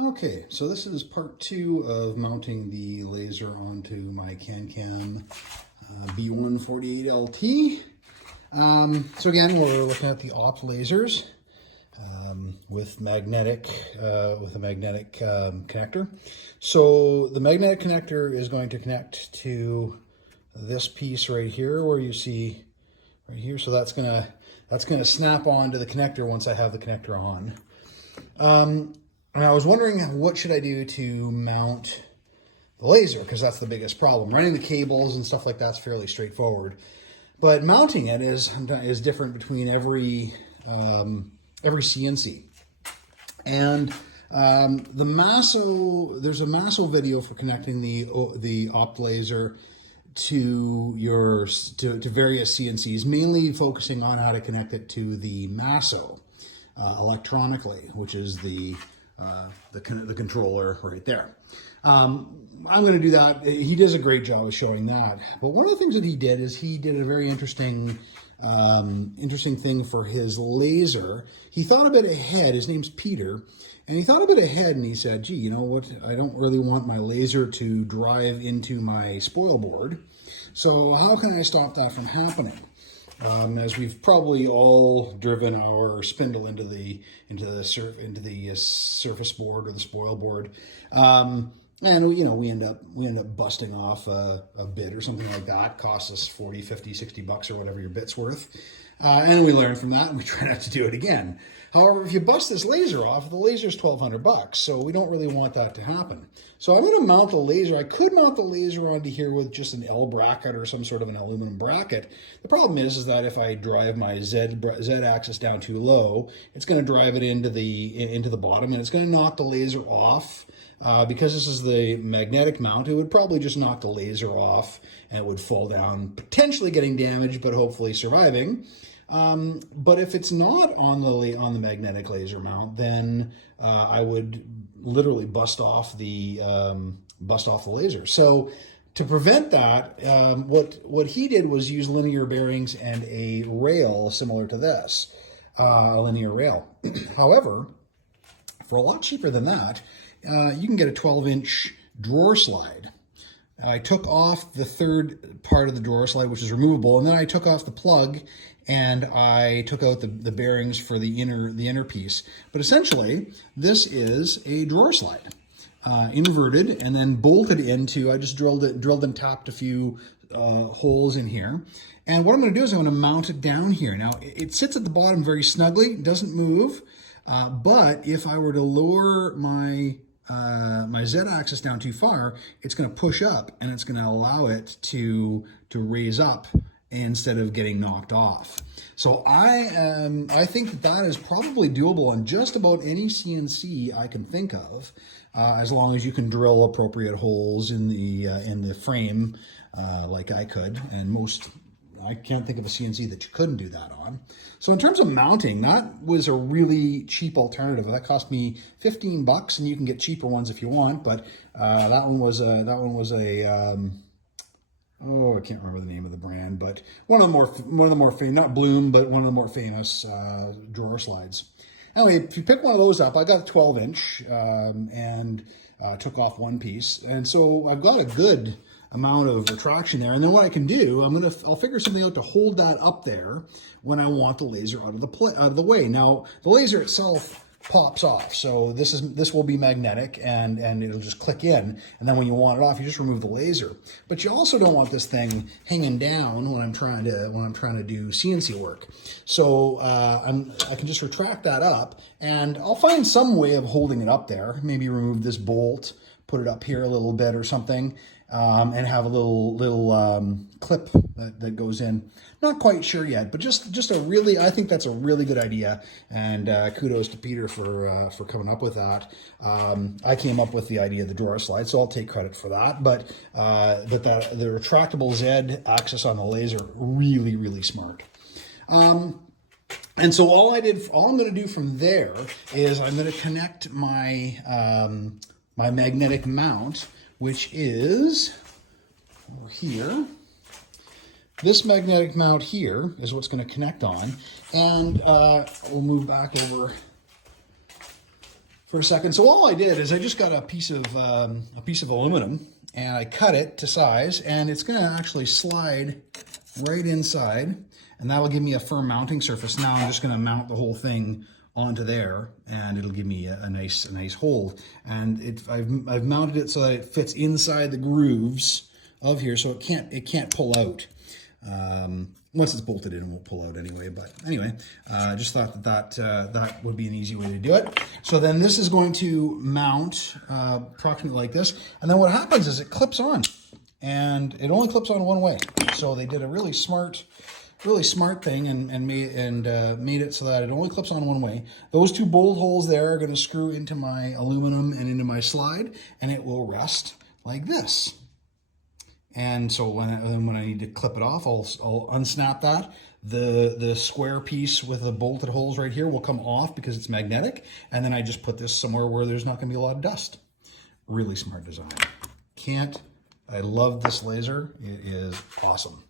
Okay, so this is part 2 of mounting the laser onto my Can-Can B148LT. So again, we're looking at the opt lasers with a magnetic connector. So the magnetic connector is going to connect to this piece right here, where you see right here. So that's gonna snap on to the connector once I have the connector on. And I was wondering, what should I do to mount the laser? Because that's the biggest problem. Running the cables and stuff like that's fairly straightforward, but mounting it is different between every CNC. And there's a Masso video for connecting the opt laser to various CNCs, mainly focusing on how to connect it to the Masso electronically, which is the controller right there. I'm going to do that. He does a great job of showing that. But one of the things that he did is he did a very interesting thing for his laser. He thought a bit ahead. His name's Peter. And he thought a bit ahead and he said, gee, you know what? I don't really want my laser to drive into my spoil board. So how can I stop that from happening? As we've probably all driven our spindle into the surface board or the spoil board, and we end up busting off a bit or something like that. Costs us 40, 50, 60 bucks or whatever your bit's worth, and we learn from that and we try not to do it again. However, if you bust this laser off, the laser's $1,200, so we don't really want that to happen. So I'm going to mount the laser. I could mount the laser onto here with just an L bracket or some sort of an aluminum bracket. The problem is that if I drive my Z axis down too low, it's going to drive it into the bottom, and it's going to knock the laser off. Because this is the magnetic mount, it would probably just knock the laser off and it would fall down, potentially getting damaged, but hopefully surviving. But if it's not on the magnetic laser mount, then I would literally bust off the laser. So to prevent that, what he did was use linear bearings and a rail similar to this, a linear rail. However, for a lot cheaper than that, you can get a 12-inch drawer slide. I took off the third part of the drawer slide, which is removable, and then I took off the plug and I took out the bearings for the inner piece. But essentially, this is a drawer slide, inverted and then bolted into. I just drilled and tapped a few holes in here. And what I'm going to do is I'm going to mount it down here. Now, it sits at the bottom very snugly, doesn't move. But if I were to lower my Z-axis down too far, it's going to push up and it's going to allow it to raise up instead of getting knocked off. So I think that is probably doable on just about any CNC I can think of, as long as you can drill appropriate holes in the frame, like I could, and I can't think of a CNC that you couldn't do that on. So in terms of mounting, that was a really cheap alternative. That cost me $15, and you can get cheaper ones if you want. But that one was a I can't remember the name of the brand, but one of the more famous, not Bloom, but one of the more famous drawer slides. Anyway, if you pick one of those up, I got a 12-inch and took off one piece, and so I've got a good amount of retraction there. And then what I can do, I'll figure something out to hold that up there when I want the laser out of the way. Now, the laser itself pops off, so this will be magnetic and it'll just click in, and then when you want it off, you just remove the laser. But you also don't want this thing hanging down when I'm trying to do CNC work. So I can just retract that up, and I'll find some way of holding it up there. Maybe remove this bolt, put it up here a little bit or something, and have a little clip that goes in. Not quite sure yet, but I think that's a really good idea, and kudos to Peter for coming up with that. I came up with the idea of the drawer slide, so I'll take credit for that. But the retractable Z axis on the laser, really, really smart. And so all I'm going to do from there is I'm going to connect my my magnetic mount, which is over here. This magnetic mount here is what's going to connect on, and we'll move back over for a second. So all I did is I just got a piece of aluminum and I cut it to size, and it's going to actually slide right inside, and that will give me a firm mounting surface. Now I'm just going to mount the whole thing onto there, and it'll give me a nice hold. And I've mounted it so that it fits inside the grooves of here, so it can't pull out. Once it's bolted in, it won't pull out anyway. But anyway, just thought that would be an easy way to do it. So then this is going to mount approximately like this, and then what happens is it clips on, and it only clips on one way. So they did a really smart thing and made it so that it only clips on one way. Those two bolt holes there are going to screw into my aluminum and into my slide, and it will rest like this. And so when I need to clip it off, I'll unsnap that. The square piece with the bolted holes right here will come off because it's magnetic, and then I just put this somewhere where there's not going to be a lot of dust. Really smart design. I love this laser. It is awesome.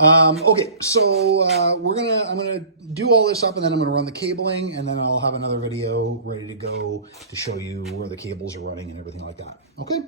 Okay, so I'm gonna do all this up, and then I'm gonna run the cabling, and then I'll have another video ready to go to show you where the cables are running and everything like that. Okay.